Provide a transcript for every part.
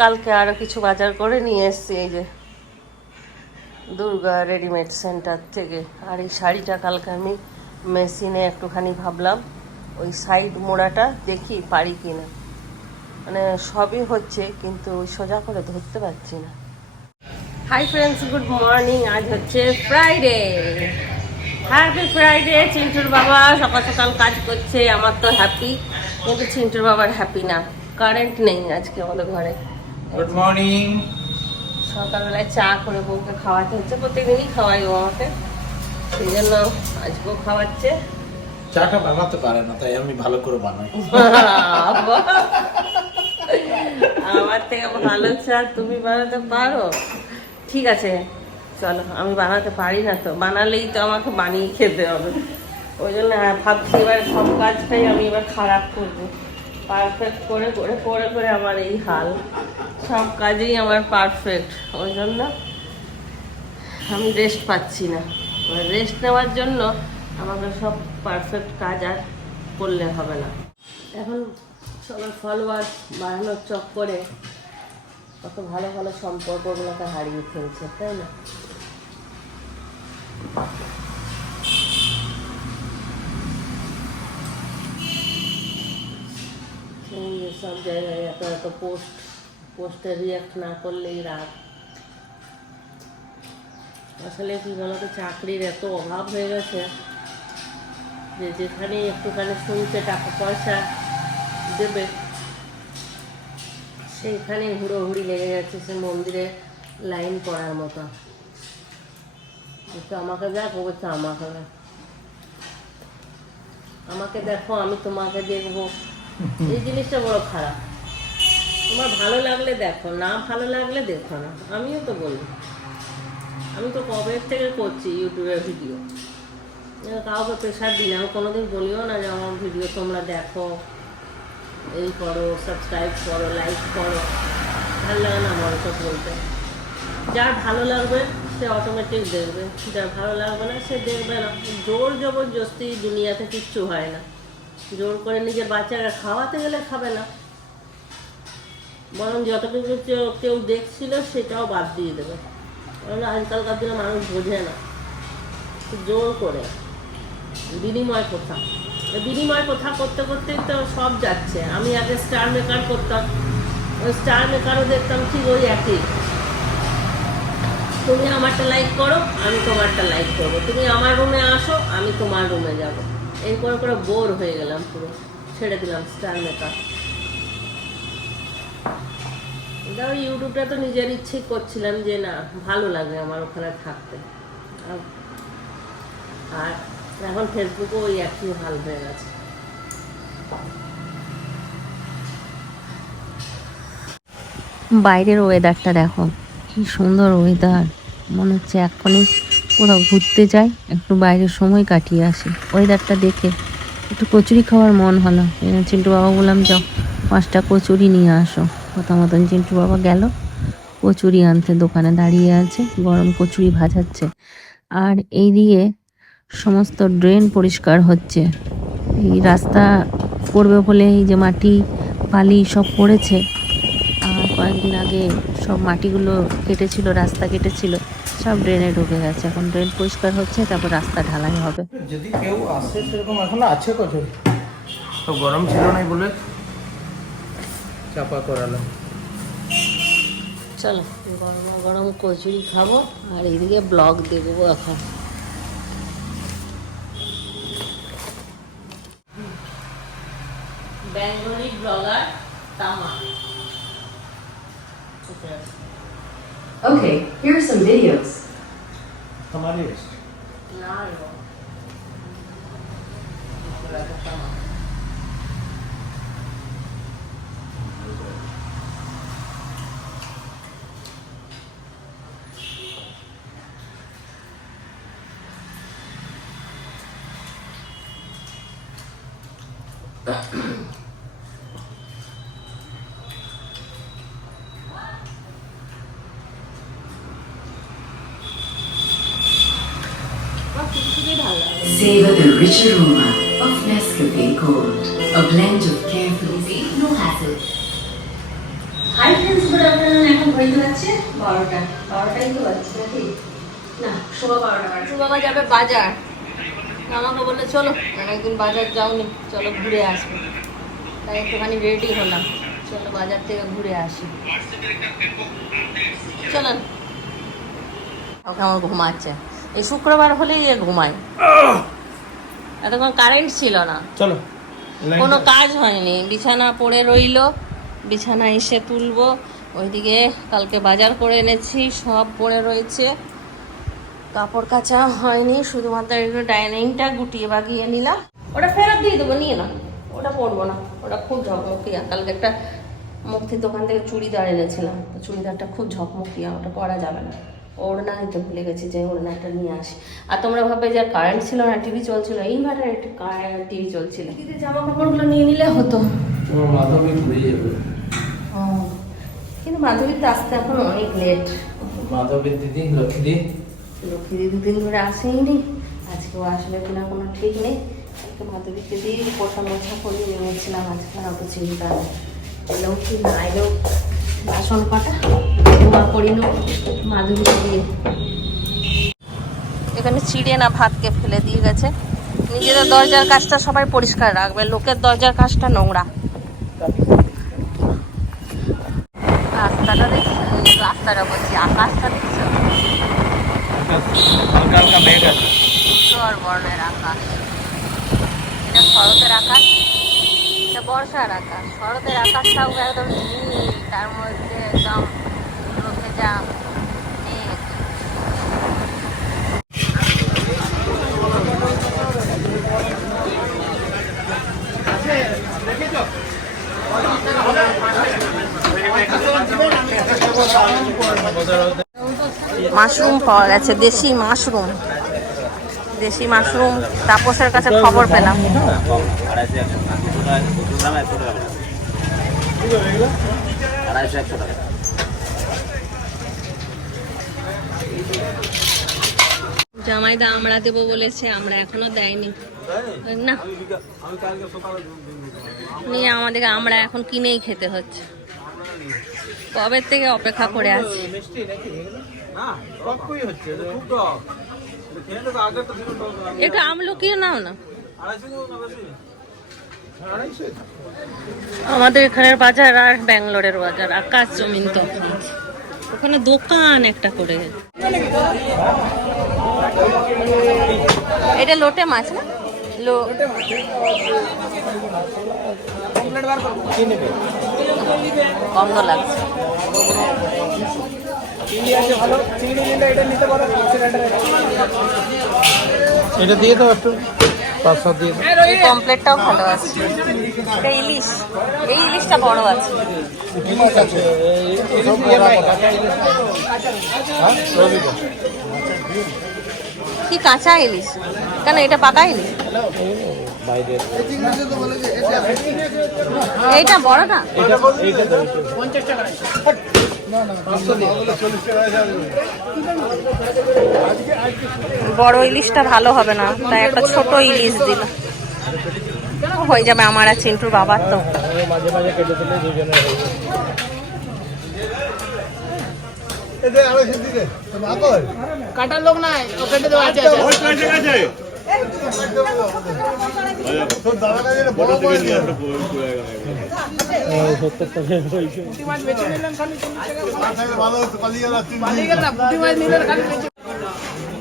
কালকে আরও কিছু বাজার করে নিয়ে এসেছি, এই যে দুর্গা রেডিমেড সেন্টার থেকে। আর এই শাড়িটা কালকে আমি মেশিনে একটুখানি ভাবলাম ওই সাইড মোড়াটা দেখি পারি কি না, মানে সবই হচ্ছে কিন্তু সোজা করে ধরতে পারছি না। Hi friends, good morning. আজ হচ্ছে ফ্রাইডে। Happy Friday. চিন্টুর বাবা সকাল সকাল কাজ করছে, আমার তো হ্যাপি, কিন্তু চিন্টুর বাবার হ্যাপি না। কারেন্ট নেই আজকে আমাদের ঘরে। Good morning. সকালবেলায় চা করে বউকে খাওয়াতে হচ্ছে, প্রত্যেকদিনই খাওয়াই ও আমাকে, সেই জন্য আজকেও খাওয়াচ্ছে। চাটা বানাতে পারে না, তাই আমি ভালো করে বানাই। আমার থেকে ভালো চা তুমি বানাতে পারো? ঠিক আছে চলো, আমি বানাতে পারি না তো, বানালেই তো আমাকে বানিয়ে খেতে হবে। ওই জন্য ভাবছি এবার সব কাজটাই আমি এবার খারাপ করবো। পারফেক্ট করে করে করে করে আমার এই হাল, সব কাজেই আমার পারফেক্ট। ওই জন্য আমি রেস্ট পাচ্ছি না। রেস্ট নেওয়ার জন্য আমাকে সব পারফেক্ট কাজ আর করলে হবে না। এখন সবার ফলোয়ার বাড়ানোর চক্করে কত ভালো ভালো সম্পর্কগুলোকে হারিয়ে ফেলছে, তাই না? সব জায়গায় এত এত পোস্টে রিয়াক্ট না করলেই রাত। আসলে কি বলতো, চাকরির এত অভাব হয়ে গেছে যে যেখানে একটুখানি শুনছে টাকা পয়সা দেবে, সেইখানে হুড়োহুড়ি লেগে যাচ্ছে, সে মন্দিরে লাইন পড়ার মতো। তো আমাকে দেখো, বলছে আমাকে দেখ, আমাকে দেখো আমি তোমাকে দেখবো, এই জিনিসটা বড় খারাপ। তোমার ভালো লাগলে দেখো, না ভালো লাগলে দেখো না। আমিও তো বলি, আমি তো কবে থেকে করছি ইউটিউবে ভিডিও, কাউকে প্রেশার দিই না। আমি কোনোদিন বলিও না যে আমার ভিডিও তোমরা দেখো, এই করো, সাবস্ক্রাইব করো, লাইক করো। ভালো লাগে না আমার ওসব বলতে। যার ভালো লাগবে সে অটোমেটিক দেখবে, যার ভালো লাগবে না সে দেখবে না। জোর জবরদস্তি দুনিয়াতে কিচ্ছু হয় না। জোর করে নিজের বাচ্চারা খাওয়াতে গেলে খাবে না, বরং যতটুকু কেউ দেখছিল সেটাও বাদ দিয়ে দেবে। কারণ আজকালকার দিনে মানুষ বোঝে না, জোর করে বিনিময় প্রথা। বিনিময় প্রথা করতে করতেই তো সব যাচ্ছে। আমি আগে স্টার মেকার করতাম, ওই স্টার মেকারও দেখতাম ঠিক ওই একই। তুমি আমারটা লাইক করো, আমি তোমারটা লাইক করবো। তুমি আমার রুমে আসো, আমি তোমার রুমে যাব। এই করে করে বোর হয়ে গেলাম পুরো, ছেড়ে দিলাম স্টার মেকার। ধরো ইউটিউবটা তো নিজের ইচ্ছেই করছিলাম যে না ভালো লাগে আমার ওখানে থাকতে, আর এখন ফেসবুকও ওই একই হাল হয়ে গেছে। বাইরের ওয়েদারটা দেখো, কি সুন্দর ওয়েদার। মনে হচ্ছে এখনই কোথাও ঘুরতে যাই, একটু বাইরের সময় কাটিয়ে আসি। ওয়েদারটা দেখে একটু কচুরি খাওয়ার মন হলো। চিন্টু বাবা বললাম যাও 5টা কচুরি নিয়ে আসো। কথা মতন চিন্টু বাবা গেল কচুরি আনতে, দোকানে দাঁড়িয়ে আছে, গরম কচুরি ভাজাচ্ছে। আর এই দিকে সমস্ত ড্রেন পরিষ্কার হচ্ছে। এই রাস্তা করবে বলে এই যে মাটি বালি সব পড়েছে, আর কয়েকদিন আগে সব মাটিগুলো কেটেছিল, রাস্তা কেটেছিল, সব ড্রেনে ঢুকে গেছে। এখন ড্রেন পরিষ্কার হচ্ছে, তারপর রাস্তা ঢালাই হবে। যদি কেউ আসে সেরকম এখনো আছে কচুরি, তো গরম ছিল না বলে চাপা করালাম। চলো গরম গরম কচুরি খাবো, আর এইদিকে ব্লগ দেখবো এখন। বেঙ্গলি ব্লগার তামা। Okay, here are some videos. हमारी না Savor the rich aroma of Nescafe Gold, a blend of carefully made, no hassle. Hi friends, good হয়ে যাচ্ছে 12টা, 12টাই তো বাজছে নাকি? না, সোয়া 12টা। বাবা যাবে বাজার, আমাকে বললে চলো একদিন বাজার যাওনি, চলো ঘুরে আসবো, তাই একটুখানি রেডি হলাম, চলো বাজার থেকে ঘুরে আসি। চলো। ওকে আমার ঘুমাচ্ছে, এই শুক্রবার হলেই এ ঘুমায়, এতক্ষণ কারেন্ট ছিল না, চলো কোনো কাজ হয়নি, বিছানা পড়ে রইলো, বিছানা এসে তুলবো, ওইদিকে কালকে বাজার করে এনেছি সব পড়ে রয়েছে, কাপড় কাচা হয়নি, শুধুমাত্র একটু ডাইনিংটা গুটিয়ে বাগিয়ে নিলাম, ওটা ফেরত দিয়ে দেবো, নিয়ে না, ওটা পরবো না, ওটা খুব ঝকমকিয়া, কালকে একটা মুক্তির দোকান থেকে চুড়িদার এনেছিলাম, তো চুড়িদারটা খুব ঝকমকিয়া, ওটা পরা যাবে না, ওড়না নিতে ভুলে গেছি, যে ওড়নাটা নিয়ে আসি। আর তোমরা ভাবে যে কারেন্ট ছিল না, টিভি চলছিল, ইনভার্টার একটু টিভি চলছিল, দিদি জামা কাপড়গুলো নিয়ে নিলে হতো। ও, কিন্তু মাধবীর তো আসতে এখন অনেক লেট। মাধবীর দিদি লক্ষ্মী দিদি দুদিন ধরে আসেইনি, আজকেও আসবে কিনা কোনো ঠিক নেই। আজকে মাধবীর দিদি পোষা মোছা করিয়ে নিয়েছিলাম, আজকে আর অত চিন্তা নেই, এলেও কি না এলেও বাসন কটা ধোয়া করিল মাধবীকে দিয়ে। এখানে চিড়ে না ভাতকে ফেলে দিয়ে গেছে, নিজেদের দরজার কাজটা সবাই পরিষ্কার রাখবে, লোকের দরজার কাজটা নোংরা। রাস্তাটা দেখছো, রাস্তাটা বলছি আকাশটা দেখছো, হালকা হালকা মেঘ আছে, উজ্জ্বল বর্ণের আকাশ, এটা শরতের আকাশ, এটা বর্ষার আকাশ, শরতের আকাশটাও একদম নীল, তার মধ্যে একদম রোদে যা মেঘ। মাশরুম পাওয়া গেছে, দেশি মাশরুম, দেশি মাশরুম, তাপসের কাছে খবর পেলাম। জামাইদা আমরা দেবো বলেছে, আমরা এখনো দেয়নি না, নিয়ে আমাদেরকে আমরা এখন কিনেই খেতে হচ্ছে, কবে থেকে অপেক্ষা করে আছি। একটু আমলকিও নাও না, আমাদের এখানের বাজার আর ব্যাঙ্গালোরের বাজার আকাশ জমিন তো, ওখানে দোকান একটা করে। এটা লোটে মাছ না, গন্ধ লাগছে। এটা দিয়ে দাও একটু, 5-7 দিয়ে দাও। এই পমপ্লেটটাও ভালো আছে, এটা ইলিশ, এই ইলিশটা বড় আছে। কি কাঁচা ইলিশ কেন, এটা পাকা ইলিশ, এইটা বড় না, বড় ইলিশটা ভালো হবে না, তাই একটা ছোট ইলিশ দিল, হয়ে যাবে আমার আর চিন্টুর বাবার তো। মাঝে মাঝে কেটে দিলে দুজনে কাটার লোক নাই, ও কেটে দেওয়া আছে।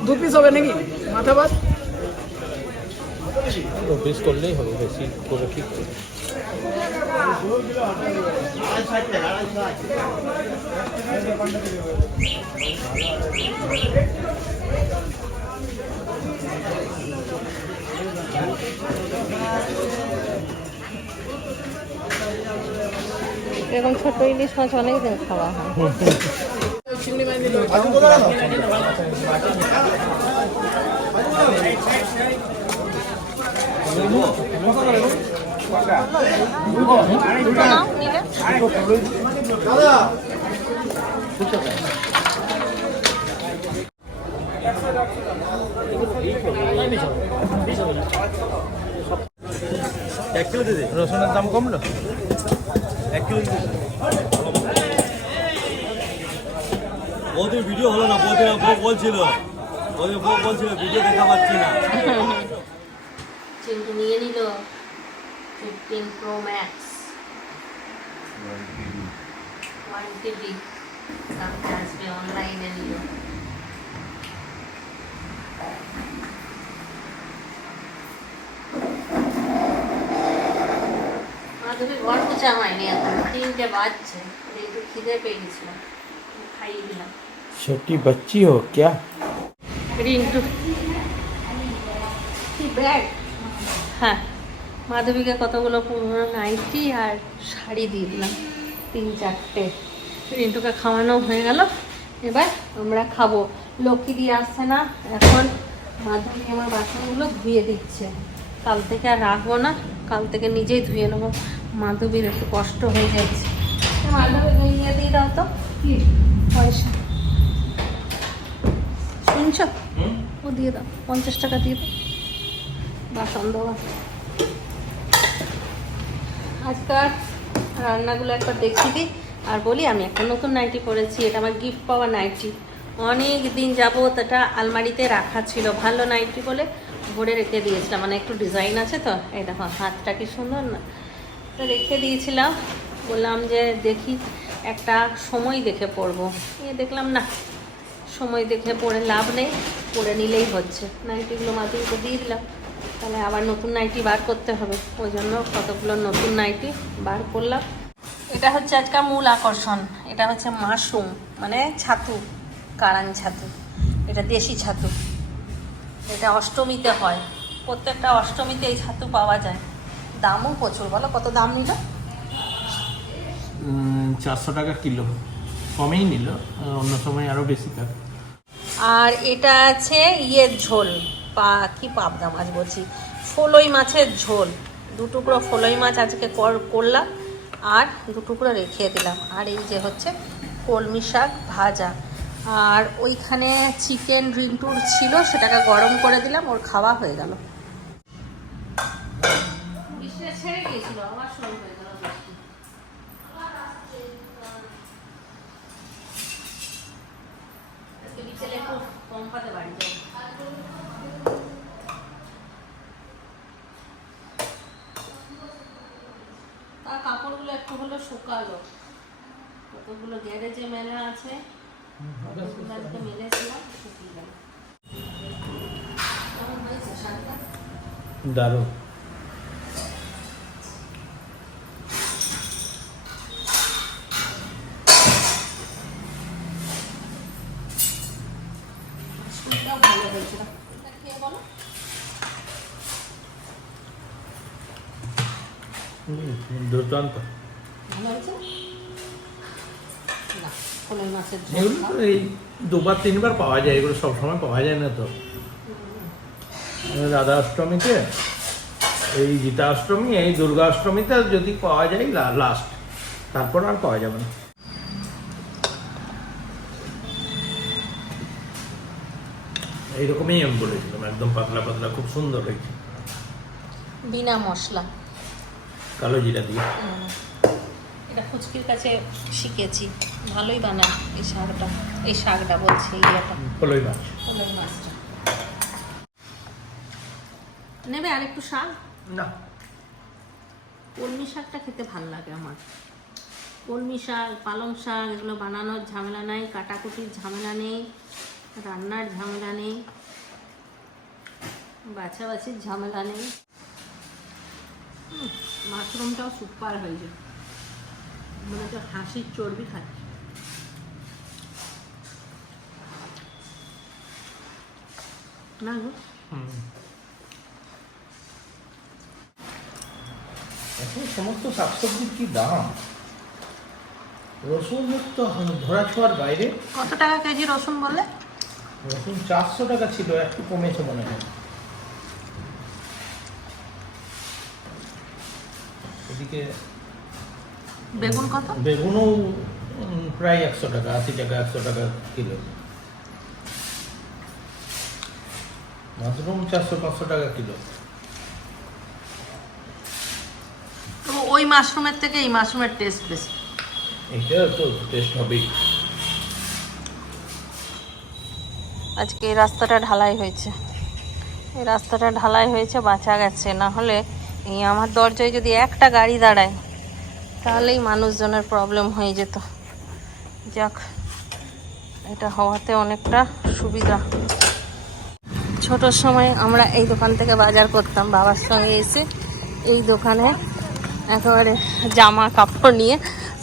দু পিস হবে নাকি মাথা ভাত? 2 পিস করলেই হবে, বেশি করে ঠিক এরকম ছোট ইলিশ মাছ অনেকদিন খাওয়া হয়। রসুনের দাম কমলো 1 কিলো। বৌদির ভিডিও হলো না, বউ বলছিল ভিডিও দেখা পাচ্ছি না। চিন্টু নিয়ে নিল 15 Pro Max 1 TB কালকে আসবে, অনলাইনে নিল। মাধবী ঘর পোছা হয়নি এখন, 3টে বাজছে, একটু খিদে পেয়ে গেছিল, খাইয়ে দিলাম। छोटी बच्ची हो क्या? রিন্টু কি ব্যাগ? হ্যাঁ, মাধবীকে কতগুলো পুরোনো নাইটি আর শাড়ি দিয়ে দিলাম, 3-4টে। রিন্টুকে খাওয়ানো হয়ে গেল, এবার আমরা খাবো। লক্ষ্মী দিয়ে আসছে না এখন, মাধবী আমার বাসনগুলো ধুয়ে দিচ্ছে। কাল থেকে আর রাখবো না, কাল থেকে নিজেই ধুয়ে নেবো। মাধবীর একটু কষ্ট হয়ে যাচ্ছে। মাধবী নিয়ে দিয়ে দাও তো কি পয়সা, শুনছো? ও দিয়ে দাও, 50 টাকা দিয়ে দাও, বাসন দেওয়া। আজকাল রান্নাগুলো একবার দেখিয়ে দিই আর বলি, আমি একটা নতুন নাইটি পরেছি। এটা আমার গিফট পাওয়া নাইটি, অনেক দিন যাবত এটা আলমারিতে রাখা ছিল, ভালো নাইটি বলে ভরে রেখে দিয়েছিলাম। মানে একটু ডিজাইন আছে তো, এই দেখো হাতটা কি সুন্দর না, তো রেখে দিয়েছিলাম। বললাম যে দেখি একটা সময় দেখে পরবো, দেখলাম না সময় দেখে পরে লাভ নেই, পরে নিলেই হচ্ছে। নাইটিগুলো মাধবীকে দিয়ে দিলাম, তাহলে আবার নতুন নাইটি বার করতে হবে, ওই জন্য কতগুলো নতুন নাইটি বার করলাম। এটা হচ্ছে আজকাল মূল আকর্ষণ, এটা হচ্ছে মাশরুম, মানে ছাতু, কারান ছাতু, এটা দেশি ছাতু। এটা অষ্টমীতে হয়, প্রত্যেকটা অষ্টমীতে এই ছাতু পাওয়া যায়, দামও প্রচুর। বলো কত দাম নিল? 400 টাকা কিলো, কমেই নিল, অন্য সময় আরও বেশি থাকে। আর এটা আছে ইয়ের ঝোল, কি পাবদা মাছ বলছি, ফলই মাছের ঝোল। 2 টুকরো ফলই মাছ আজকে করলাম আর 2 টুকরো রেখে দিলাম। আর এই যে হচ্ছে কলমি শাক ভাজা, আর ওইখানে চিকেন রিন্টুর ছিল, সেটাকে গরম করে দিলাম, ওর খাওয়া হয়ে গেল। বৃষ্টিটা ছেড়ে গিয়েছিল, আবার শুরু হয়ে গেল বৃষ্টি। আজকে বিকেলে একটু কম পাতে বাড়ি যাই। তার কাপড়গুলো একটু হলো শুকালো, কতগুলো গ্যারেজে মেলা আছে, আজকে মেলেছিলাম, শুকিয়ে গেল। কেমন হয়েছে শাকটা? দারুণ। শুকটাও ভালো হয়েছিল, এটা খেয়ে বলো। দুর্দান্ত। ভালো হয়েছে না? ফলই মাছের ঝোল এগুলো তো এই 2-3বার পাওয়া যায়, এগুলো সবসময় পাওয়া যায় না তো। রাধা অষ্টমীতে, এই গীতা অষ্টমী, এই দুর্গা অষ্টমীতে যদি পাওয়া যায় লাস্ট, তারপর আর পাওয়া যাবে না। এইরকমই আমি বলেছিলাম, একদম পাতলা পাতলা, খুব সুন্দর হয়েছে, বিনা মশলা, কালো জিরা দিয়ে। এটা ফুচকির কাছে শিখেছি, ভালোই বানায় এই শাকটা বলছি, ইয়েটা ফলই মাছ। ফলই মাছটা নেবে। আর একটু শাক, না, কলমি শাকটা খেতে ভালো লাগে আমার। কলমি শাক, পালং শাক, এগুলো বানানোর ঝামেলা নেই, কাটাকুটির ঝামেলা নেই, রান্নার ঝামেলা নেই, বাছাবাছির ঝামেলা নেই। মাশরুমটাও সুপার হয়েছে, মনে হচ্ছে হাঁসির চর্বি খাচ্ছে। না গো, এখন সমস্ত শাকসবজির কি দাম, রসুন তো ধরা ছোঁয়ার বাইরে। কত টাকা কেজি রসুন বলে? রসুন 400 টাকা ছিল, একটু কমেছে মনে হয়। এদিকে বেগুন কত? বেগুনও প্রায় 100 টাকা, 80 টাকা, 100 টাকা কিলো। মাশরুম 400-500 টাকা কিলো। তো ওই মাশরুমের থেকে এই মাশরুমের টেস্ট বেশি। এটা তো টেস্ট হবেই। আজকে এই রাস্তাটা ঢালাই হয়েছে, এই রাস্তাটা ঢালাই হয়েছে, বাঁচা গেছে। না হলে এই আমার দরজায় যদি একটা গাড়ি দাঁড়ায় তাহলেই মানুষজনের প্রবলেম হয়ে যেত। যাক, এটা হওয়াতে অনেকটা সুবিধা। ছোটোর সময় আমরা এই দোকান থেকে বাজার করতাম, বাবার সঙ্গে এসে এই দোকানে একেবারে জামা কাপড় নিয়ে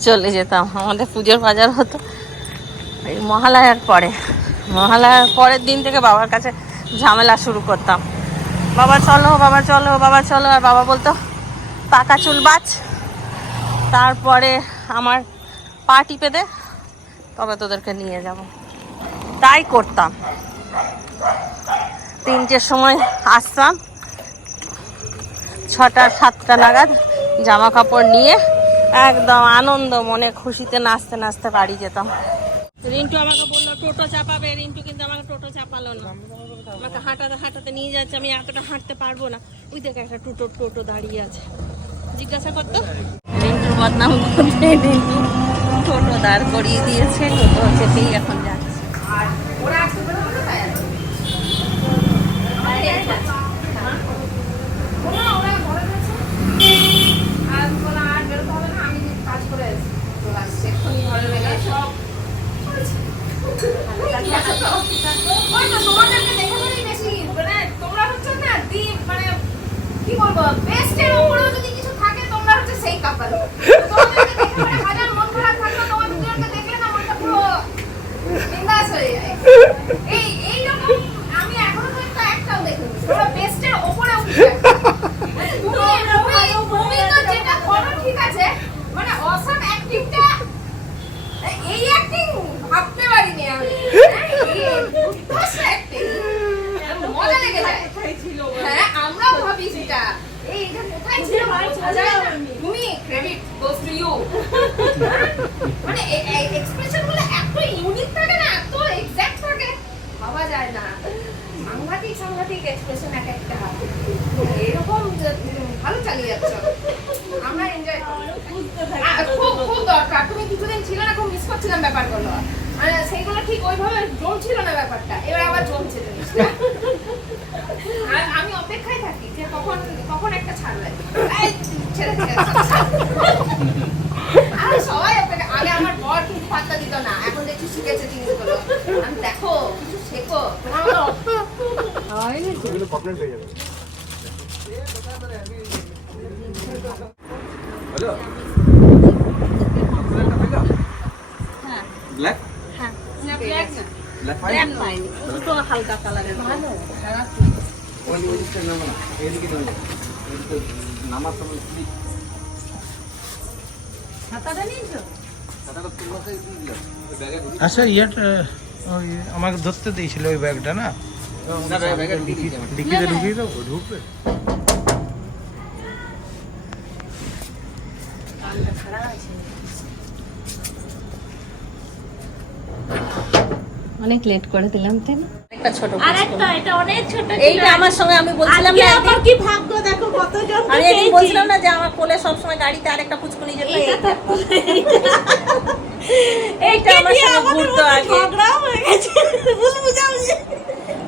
চলে যেতাম। আমাদের পুজোর বাজার হতো এই মহালয়ার পরে, মহালয়ার পরের দিন থেকে বাবার কাছে ঝামেলা শুরু করতাম, বাবা চলো, বাবা চলো, বাবা চলো। আর বাবা বলতো পাকা চুল বাছ, তারপরে আমার পা টিপে দে, তবে তোদেরকে নিয়ে যাব। তাই করতাম। 3টের সময় আসতাম, 6টা 7টা নাগাদ জামা কাপড় নিয়ে একদম আনন্দ মনে খুশিতে নাচতে নাচতে বাড়ি যেতাম। রিন্টু আমাকে বললো টোটো চাপাবে, রিন্টু কিন্তু আমাকে টোটো চাপালো না, আমাকে হাঁটাতে হাঁটাতে নিয়ে যাচ্ছে। আমি এতটা হাঁটতে পারবো না। ওই দেখে একটা টোটো দাঁড়িয়ে আছে, জিজ্ঞাসা করতো। রিন্টুর বদনাম করছে, রিন্টু টোটো দাঁড় করিয়ে দিয়েছে, টোটো চেপেই এখন যাচ্ছে। কি বলবো, বেস্টের উপরেও যদি কিছু থাকে তোমরা হচ্ছে সেই কাপল। তোমাদেরকে দেখে মানে হাজার মন খারাপ থাকলেও তোমার দুজনকে দেখলে না মনটা পুরো বিন্দাস হয়ে যায়। এইরকম আমি এখনো পর্যন্ত একটাও দেখিনি। তোমরা বেস্টের উপরে উঠে তুমি তো যেটা করো ঠিক আছে, মানে অসাম অ্যাক্টিংটা, এই অ্যাক্টিং ভাবতে পারিনি আমি। মজা লেগে যায়। হ্যাঁ, আমরাও ভাবি সেটা। এইটা কোথায় ছিল বোঝা যায় না। তুমি ক্রেডিট গোস টু ইউ। মানে এক্সপ্রেশন গুলো এত ইউনিক থাকে না, এত এক্সাক্ট থাকে, ভাবা যায় না। সাংঘাতিক এক্সপ্রেশন এক একটা। এরকম ভালো চালিয়ে যাচ্ছ, আমরা এনজয় খুব দরকার। তুমি কিছুদিন ছিল না, খুব মিস করছিলাম ব্যাপারগুলো। মানে সেইগুলো ঠিক ওইভাবে জমছিল না ব্যাপারটা, এবার আবার জমছে জিনিসটা। আর আমি অপেক্ষায় থাকি যে কখন একটা ছাড়বে। ছেড়ে আর সবাই অপেক্ষা। আগে আমার বর কিন্তু পাত্তা দিত না, এখন দেখছি শিখেছে জিনিসগুলো। আমি দেখো কিছু শেখো, তোমার মতো হালকা কালারের ভালো। আচ্ছা, ইয়েটা ওই আমাকে ধরতে দিয়েছিল ওই ব্যাগটা না, ডিকিতে ঢুকিয়ে দেবো, ঢুকবে। অনেক লেট করে দিলাম, তাই না? একটা ছোট আরেকটা, এটা অনেক ছোট ছিল। এইটা আমার সঙ্গে আমি বলছিলাম আজকে না আমার কি ভাগ্য, দেখো কতজন আমি একদিন বলছিলাম না যে আমার কোলে সবসময় গাড়িতে আরেকটা পুচকুনি যেত। এইটা আমার সঙ্গে ঘুরতো আগে। ঝগড়া হয়ে গেছে, বুঝাবুঝি।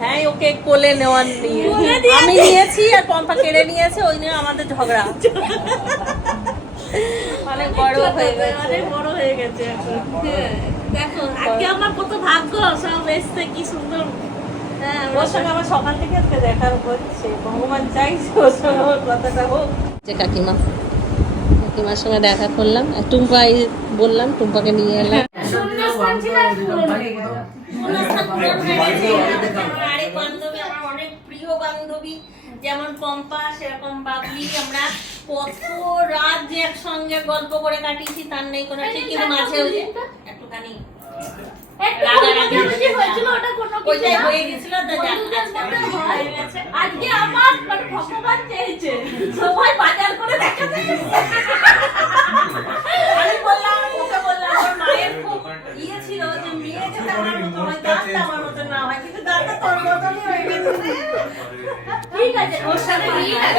হ্যাঁ, ওকে কোলে নেওয়ার নিয়ে আমি নিয়েছি আর পম্পা কেড়ে নিয়েছে, ওই নিয়ে আমাদের ঝগড়া। অনেক বড় হয়ে গেছে, অনেক বড় হয়ে গেছে এখন। হ্যাঁ, দেখো আজকে আমার কত ভাগ্য, সব এসছে, কি সুন্দর। হ্যাঁ, ওর সঙ্গে আমার সকাল থেকে আজকে দেখার হচ্ছে, ভগবান চাইছে ওর সঙ্গে আমার কথাটা হোক। যে কাকিমার সঙ্গে দেখা করলাম, টুম্পা বললাম, টুম্পাকে নিয়ে এলাম। আরেক বান্ধবী, আমার অনেক প্রিয় বান্ধবী, যেমন পম্পা সেরকম বাবলি। আমরা কত রাত যে একসঙ্গে গল্প করে কাটিয়েছি তার নেই কোনো ঠিক, কিন্তু মাঝে ওই যে একটুখানি আজকে আমার ভগবান চেয়েছে সবাই বাজার করে দেখাতে। আমি বললাম, ওকে বললাম আমার মায়ের খুব ইয়ে ছিল যে মেয়ে যাতে আমার মতো হয়, দাঁতটা আমার মতো না হয়, কিন্তু দাঁতটা তোর মতনই হয়ে গেছে। ঠিক আছে, ওর সাথে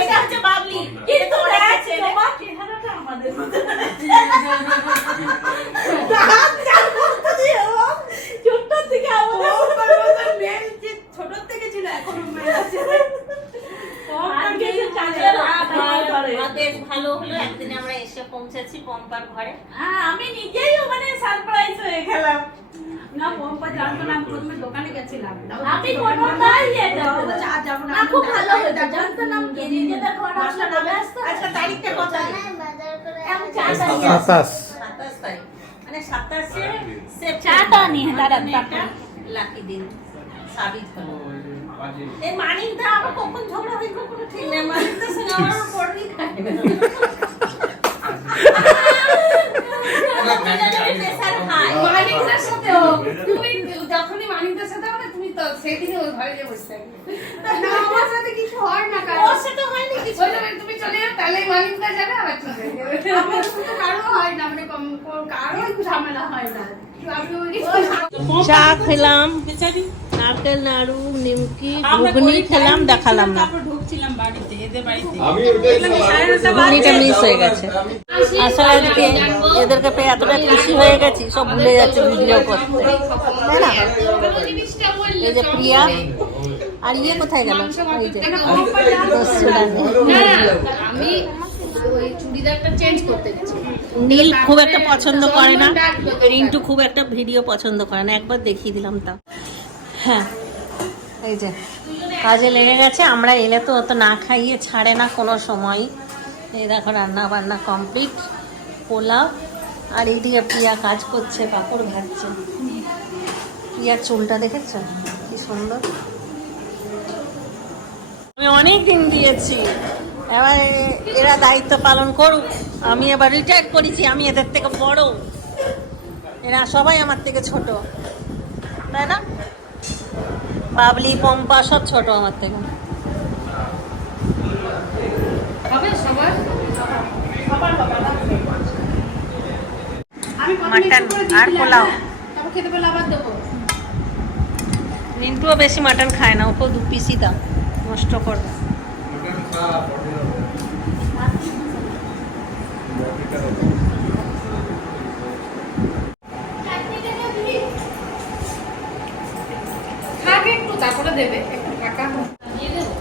এটা হচ্ছে বাবলি, কিন্তু তোমার চেহারাটা আমাদের মতো। ছোট্ট থেকে আমাদের প্রথমে দোকানে গেছিলাম আমি কোনটাই যেতে না খুব ভালো হয়েছে জানতো না কি নিজেদের ঘর আসলে বলে আসতো আচ্ছা তারিখটা কত এখন 4 তারিখ 27 তারিখ মানে 27 সে চাটা নিয়ে দাঁড়া লাকি দিন সাবিত হলো এই মানিকদা আবার কখন ঝগড়া হইলো কোনো ঠিক নেই মানিকদার সঙ্গে আমার পড়বি খায় মানিকদার সাথেও তুমি যখনই মানিকদার সাথে হবে তুমি তো সেদিনই ওই ঘরে যে বসে থাকবে না আমার সাথে কিছু হয় না কারণ ওর সাথে হয়নি কিছু তুমি চলে যাও তাহলে মানিকদা যাবে আবার ঠিক হয়ে যাবে আমার সাথে কারো হয় না মানে কারোই ঝামেলা হয় না চা খেলাম নারকেল নাড়ু নিমকি ঘুগনি খেলাম দেখালাম না ঘুগনিটা মিস হয়ে গেছে আসলে আজকে এদেরকে পেয়ে এতটা খুশি হয়ে গেছি সব ভুলে যাচ্ছে ভিডিও করতে তাই না এই যে প্রিয়া আর ইয়ে কোথায় গেল এই যে আমি ওই চুড়িদারটা চেঞ্জ করতে গেছি নীল খুব একটা পছন্দ করে না রিন্টু খুব একটা ভিডিও পছন্দ করে না একবার দেখিয়ে দিলাম তা হ্যাঁ এই যে কাজে লেগে গেছে আমরা এলে তো অত না খাইয়ে ছাড়ে না কোনো সময় এই দেখো রান্না বান্না কমপ্লিট পোলাও আর এইদিকে প্রিয়া কাজ করছে পাঁপড় ভাজছে প্রিয়ার চুলটা দেখেছো কি সুন্দর আমি অনেক দিন দিয়েছি এবার এরা দায়িত্ব পালন করুক আমি এবার রিটায়ার করেছি আমি এদের থেকে বড় এরা সবাই আমার থেকে ছোট তাই না বাবলি পম্পা সব ছোট আমার থেকে হবে সবার মাটন আর পোলাও তারপর খেতে পেলে আবার দেবো রিন্টুও বেশি মাটন খায় না ওকে 2 পিসই দাও নষ্ট করবে খাবে একটু তারপরে দেবে একটু ফাঁকা দিয়ে দেবো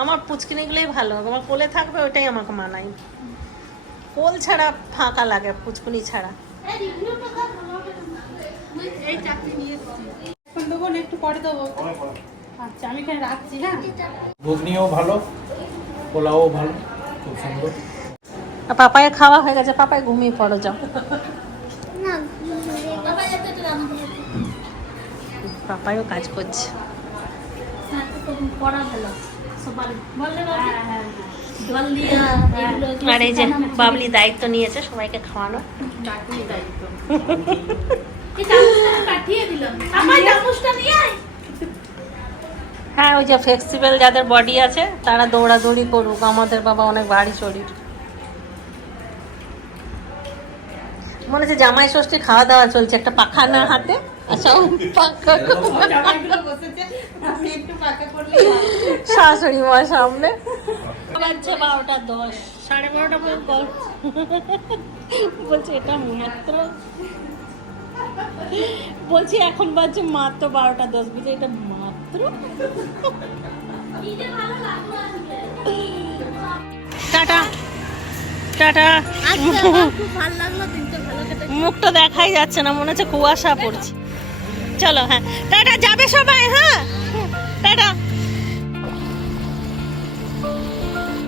আমার পুচকিনিগুলোই ভালো আমার কোলে থাকবে ওইটাই আমাকে মানায় কোল ছাড়া ফাঁকা লাগে পুচকুনি ছাড়া এই চাকরি নিয়ে এখন দেবো না একটু পরে দেবো আচ্ছা আমি এখানে রাখছি হ্যাঁ ঘুগনিও ভালো পোলাও ভালো খুব সুন্দর পাপায়ের খাওয়া হয়ে গেছে পাপায় ঘুমিয়ে পড়ো যাও পাপাইও কাজ করছে আর এই যে বাবলি দায়িত্ব নিয়েছে সবাইকে খাওয়ানো হ্যাঁ ওই যে ফ্লেক্সিবল যাদের বডি আছে তারা দৌড়াদৌড়ি করুক আমাদের বাবা অনেক ভারী শরীর মনে হচ্ছে জামাই ষষ্ঠী খাওয়া দাওয়া চলছে একটা পাখা না হাতে আচ্ছা পাখা শাশুড়ি মা সামনে বাজছে 12:10 12:30 পর্যন্ত বলছে এটা মাত্র বলছি এখন বাজছে মাত্র 12:10 বুঝে এটা মাত্র টাটা টাটা মুখটা দেখাই যাচ্ছে না মনে হচ্ছে কুয়াশা পড়ছে চলো হ্যাঁ টাটা যাবে সবাই হ্যাঁ টাটা